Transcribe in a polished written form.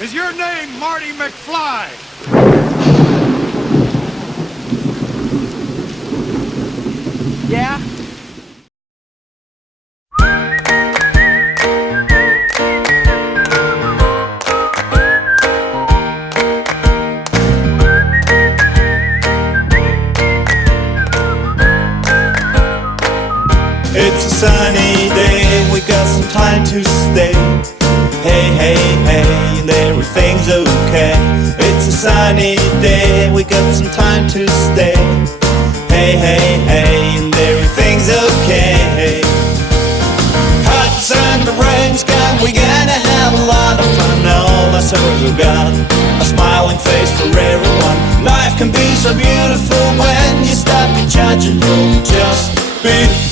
Is your name Marty McFly? Yeah? It's a sunny day, we got some time to stay. Hey, hey, hey, and everything's okay. It's a sunny day, we got some time to stay. Hey, hey, hey, and everything's okay. Hot sun, the rain's gone, we gonna have a lot of fun. All our sorrows are gone, a smiling face for everyone. Life can be so beautiful when you stop to judge and you'll just be